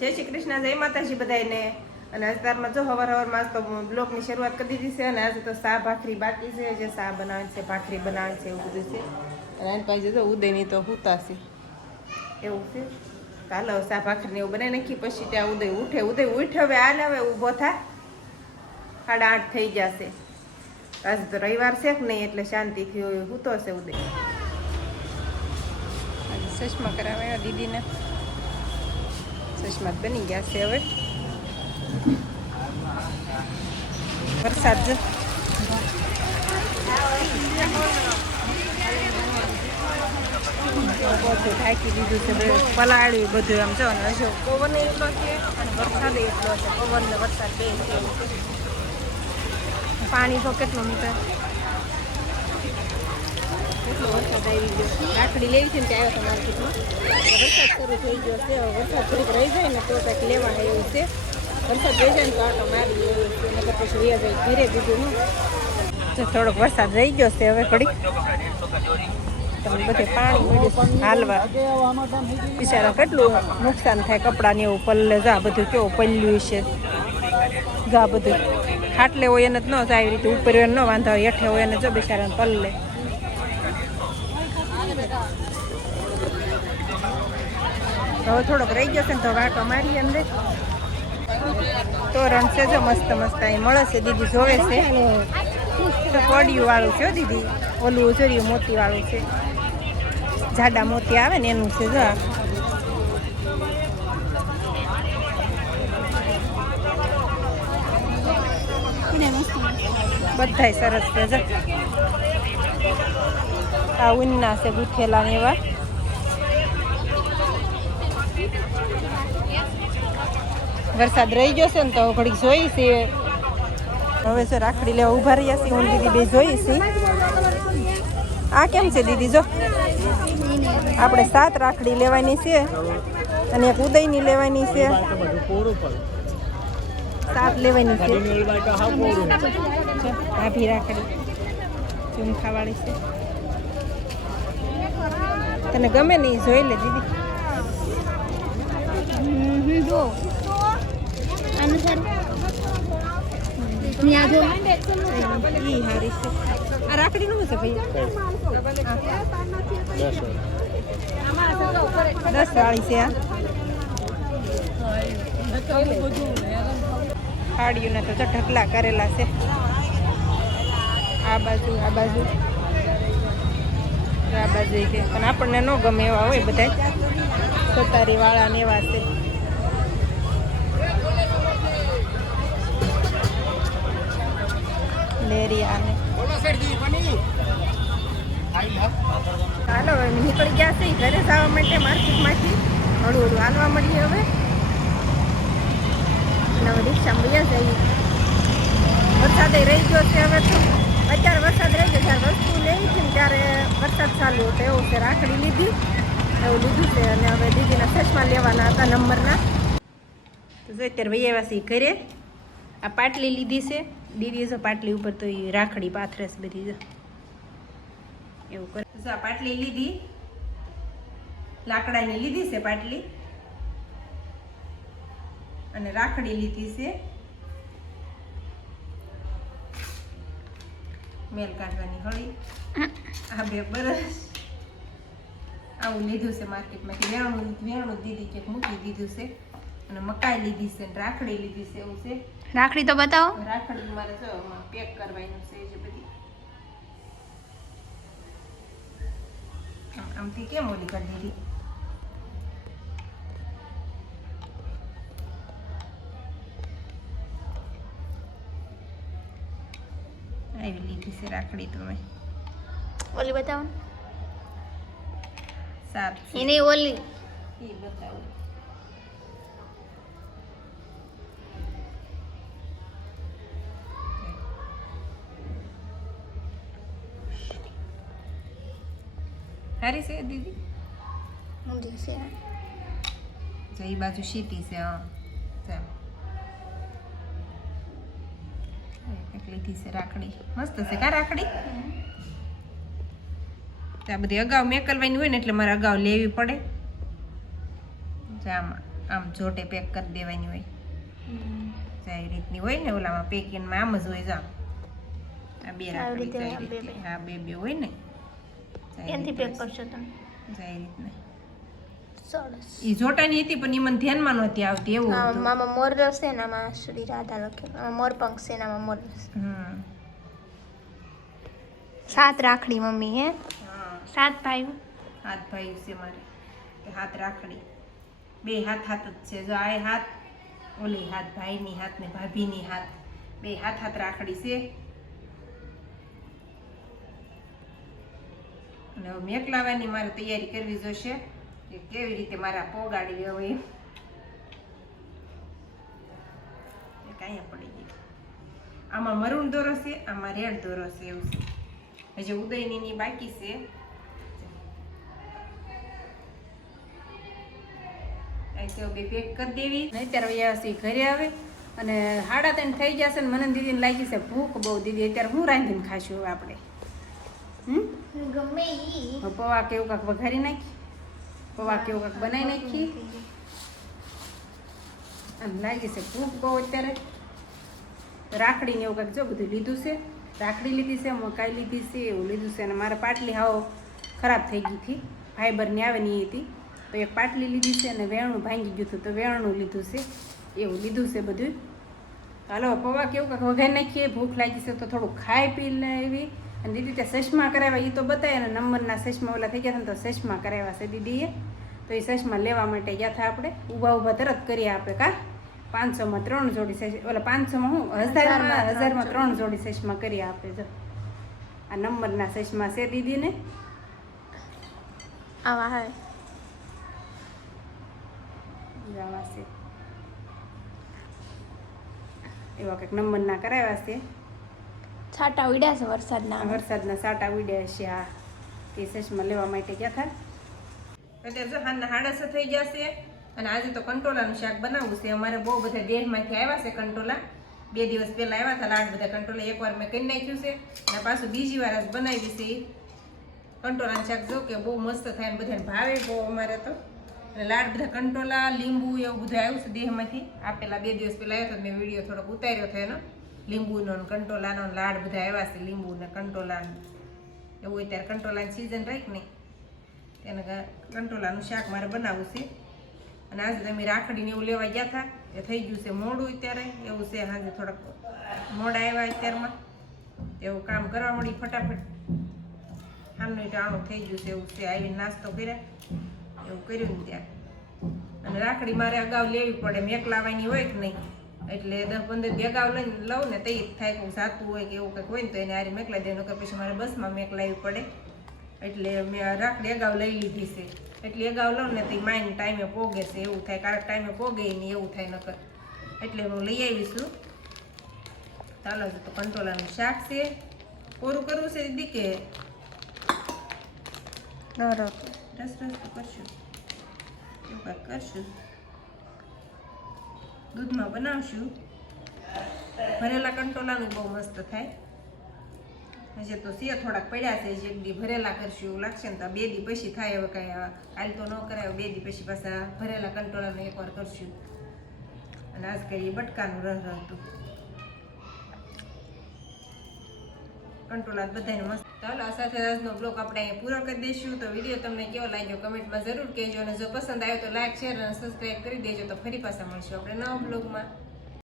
જય શ્રી કૃષ્ણ, જય માતાજી બધાને. અને અત્યારમાં જો હવાર તો બ્લોગની શરૂઆત કરી દીધી છે. અને આજે તો શા ભાખરી બાકી છે, જે શા બનાવે છે, ભાખરી બનાવે છે, એવું બધું છે. અને એની પાસે જો ઉદયની તો હુતાશે એવું છે. હાલો શા ભાખરીને એવું બનાવી નાખી, પછી ત્યાં ઉદય ઉઠે હવે હાલ હવે ઊભો થા, 8:30 થઈ જશે. આજે તો રવિવાર છે કે નહીં એટલે શાંતિથી હૂતો હશે ઉદય. ચશ્મા કરાવ્યા દીદીને, ચશ્મા બની ગયા છે હવે. વરસાદ બધું ઢાંકી દીધું છે, પલાળ્યું બધું આમ જો. ને હજુ પવન એટલો છે અને વરસાદ એટલો છે. પવન ને વરસાદ બે છે. પાણી તો કેટલું મીટર, કેટલો વરસાદ આવી ગયો. રાખડી લેવી છે ને ત્યાં આવ્યો તો માર્કેટમાં. વરસાદ શરૂ થઈ ગયો છે. વરસાદ થોડીક રહી જાય ને તો કંઈક લેવાના એવું છે. વરસાદ રહી જાય ને તો આટો મારી એવું છે. નકર પછી રહ્યા જાય ધીરે દીધું હું. જો થોડોક વરસાદ રહી ગયો છે હવે ઘડી. તમે બધે પાણી હાલવા બિચારા કેટલું નુકસાન થાય. કપડાને એવું પલ્લે જા બધું કેવું પલ્યું છે. જા બધું ખાટલે હોય એને જ ન જાય આવી રીતે, ઉપર એને ન વાંધા હોય, હેઠે હોય એને જો બિચારાને પલ્લે. હવે થોડોક રહી ગયો છે ને તો વાટો મારી અંદર. તોરણ છે જો મસ્ત મસ્ત અહીં મળે છે. દીદી જોવે છે. કોડિયું વાળું છે દીદી, ઓલું જોરિયું મોતી વાળું છે. જાડા મોતી આવે ને એનું છે જો. બધાય સરસ છે જો. આ ઊનના છે ગુથેલા ને એવા. વરસાદ રહી ગયો છે ને તો ઘડીક જોઈ છે. હવે છે રાખડી લેવા ઊભા રહ્યા છીએ હું દીદી બે જોઈ છે. આ કેમ છે દીદી જો, આપણે 7 રાખડી લેવાની છે અને એક ઉદયની લેવાની છે. 7 લેવાની છે. ભાભી રાખડી ઝુમખાવાળી છે. તને ગમે ને જોઈ લે દીદી. જો ઈ હારી છે. આ રાખડી નું છે ભાઈ? 10 વાળી છે. આ સાડીઓને તો ઢગલા કરેલા છે. આ બાજુ આ બાજુ આ બાજુ છે. પણ આપણને ન ગમે એવા હોય બધા સતારી વાળા ને એવા છે. લેરિયા હાલો હવે નીકળી ગયા છે ઘરે જવા માટે માર્કેટમાંથી. હળવું હળવું હાલવા મળીએ હવે. અને હવે રિક્ષામાં ગયા જઈએ. વરસાદ રહી ગયો છે હવે તો. અત્યારે વરસાદ રહી ગયો. જ્યારે વસ્તુ લેવી છે ને ત્યારે વરસાદ ચાલુ હતો એવું છે. રાખડી લીધી એવું લીધું છે. અને હવે દીદીના ચશ્મા લેવાના હતા નંબરના. તો જો અત્યારે વૈયા છીએ ઘરે. આ પાટલી લીધી છે દીદી. જો પાટલી ઉપર તો એ રાખડી પાથરેસ બધી જો એવું કરે. આ પાટલી લીધી, લાકડાની લીધી છે પાટલી. અને રાખડી લીધી છે મેલ કાઢવાની હળી. આ 2 બરસ આવું લીધું છે માર્કેટમાંથી. વેણું દીદી કે મૂકી દીધું છે. અને મકાઈ લીધી છે, રાખડી લીધી છે એવું છે. રાખડી તો બતાવો. રાખડી મારે જો પેક કરવાનું છે જે બધી. આમથી કેમ ઓલી કરી દીધી? આવી લીધી છે રાખડી તો મેં. ઓલી બતાવો. 7 એને ઓલી એ બતાવું. હારી છે દીદી? મુંજી છે. જો એ બાજુ સીટી છે. હા ચાલ એક લીધી છે રાખડી. મસ્ત છે કા રાખડી? આ બધી અગાઉ મેકલવાની હોય ને એટલે મારે અગાઉ લેવી પડે. જામાં આમ જોટે પેક કરી દેવાની હોય જે રીતની હોય ને ઓલામાં પેકિંગમાં આમ જ હોય જામ આ બે રાખડી રીતે જાય રીતે હા બે હોય ને એનાથી પેક કરશો તમે જાય રીતના સરસ એ જોટાની હતી પણ એ મને ધ્યાનમાં નહોતી આવતી એવું હતું. આમાં મોરસ છે ને આમાં શ્રી રાધા લખેલું આમાં મોરપંખ છે ને આમાં મોરસ હમ 7 રાખડી મમ્મી હે હા 7 ભાઈ હાથ ભાઈ છે મારે તે હાથ રાખડી બે હાથ હાથ જ છે જો આ હાથ ઓલી હાથ ભાઈની હાથ ને ભાભીની હાથ બે હાથ હાથ રાખડી છે અને હવે મેકલાવાની મારે તૈયારી કરવી જોશે કે કેવી રીતે મારા પોગાડી હવે કાંઈ પડી ગઈ આમાં મરૂન દોરો છે આમાં રેડ દોરો છે એવું છે હજી ઉદયની બાકી છે બે પેક કરી દેવી અત્યારે વ્યવસ્થિત ઘરે આવે અને 3:30 થઈ જશે ને મને દીદીને લાગી છે ભૂખ બહુ દીદી અત્યારે હું રાંધીને ખાશું હવે આપણે ગમે ઈ પૌવા કેવું કાંક વઘારી નાખી પૌવા કેવું કાંક બનાવી નાખી અને લાગી છે ભૂખ બહુ અત્યારે રાખડીને એવું કાંઈક જો બધું લીધું છે રાખડી લીધી છે મકાઈ લીધી છે એવું લીધું છે અને મારે પાટલી હાવ ખરાબ થઈ ગઈ હતી ફાઈબરની આવે ને એ હતી તો એક પાટલી લીધી છે અને વેણું ભાંગી ગયું હતું તો વેણું લીધું છે એવું લીધું છે બધું હાલો પૌવા કેવું કાંક વઘારી નાખીએ ભૂખ લાગી છે તો થોડું ખાઈ પી લે એવી અને દીદી ત્યાં ચશ્મા કરાવ્યા એ તો બતાવ્યા ને નંબરના ચશ્મા ઓલા થઈ ગયા હતા ને તો ચશ્મા કરાવ્યા છે દીદીએ તો એ ચશ્મા લેવા માટે ગયા હતા આપણે ઊભા તરત કરીએ આપણે કા 500માં 3 જોડી ઓલા 500માં હું 1000માં 3 જોડી ચશ્મા કરીએ આપણે જો આ નંબરના ચશ્મા છે દીદીને આવા હવે જવા છે એવા કંઈક નંબરના કરાવ્યા છે છાટા ઉડ્યા છે વરસાદના સાટા ઉડ્યા છે આ એ ચશ્મા લેવા માટે ગયા હતા અત્યારે જો હાલના 6:30 થઈ ગયા છે અને આજે તો કંટોલાનું શાક બનાવવું છે અમારે બહુ બધા દેહમાંથી આવ્યા છે કંટોલા 2 દિવસ પહેલા આવ્યા હતા લાડ બધા કંટોલા એકવાર મેં કરી નાખ્યું છે અને પાછું બીજી વાર જ બનાવી છે કંટોલાનું શાક જો કે બહુ મસ્ત થાય ને બધાને ભાવે બહુ અમારે તો અને લાડ બધા કંટોલા લીંબુ એવું બધું આવ્યું છે દેહમાંથી આ પેલા 2 દિવસ પહેલા આવ્યો તો મેં વિડીયો થોડોક ઉતાર્યો હતો એનો લીંબુનો ને કંટોલાનો લાડ બધા આવ્યા છે લીંબુ ને કંટોલાનું એવું અત્યારે કંટોલાની સિઝન રાખ નહીં તેને કંટોલાનું શાક મારે બનાવવું છે અને આજે તમે રાખડીને એવું લેવા ગયા હતા એ થઈ ગયું છે મોડું અત્યારે એવું છે સાંજે થોડાક મોડા આવ્યા અત્યારમાં એવું કામ કરવા મળી ફટાફટ આમનું ટાણું થઈ ગયું છે એવું છે આવીને નાસ્તો કર્યા એવું કર્યું ને ત્યાં અને રાખડી મારે અગાઉ લેવી પડે મેક લાવવાની હોય કે નહીં એટલે 10-15 દી અગાઉ લઈને લઉં ને તે થાય કોઈ સાતું હોય કે એવું કંઈક હોય ને તો એને આરી મેકલાઈ દેવાનું કે પછી મારે બસમાં મેક લાવવી પડે એટલે મેં રાખડી અગાઉ લઈ લીધી છે એટલે અગાઉ લઉં ને તો માઇન્ડ ટાઈમે પોગે છે એવું થાય કારણ ટાઈમે પોગે નહીં એવું થાય નકર એટલે હું લઈ આવીશું ચાલો તો કંટોલાનું શાક છે કોરું કરવું છે દીદી કે રસ તો કરશું એવું કાંઈક કરશું દૂધમાં બનાવશું ભરેલા કંટોલાનું બહુ મસ્ત થાય હજી તો સે થોડાક પડ્યા છે એક દી ભરેલા કરશું એવું લાગશે ને તો 2 દી પછી થાય હવે કાંઈ હાલ તો ન કરાય 2 દી પછી પાછા ભરેલા કંટોલાનું એકવાર કરશું અને આજ કરીએ બટકાનું રસ હતું કંટોલા બધાને મસ્ત ચાલો આ સાથે આજનો બ્લોગ આપણે અહીંયા પૂરો કરી દઈશું તો વિડીયો તમને કેવો લાગ્યો કમેન્ટમાં જરૂર કહેજો અને જો પસંદ આવ્યો તો લાઈક શેર અને સબસ્ક્રાઈબ કરી દેજો તો ફરી પાછા મળશું આપણે નવા બ્લોગમાં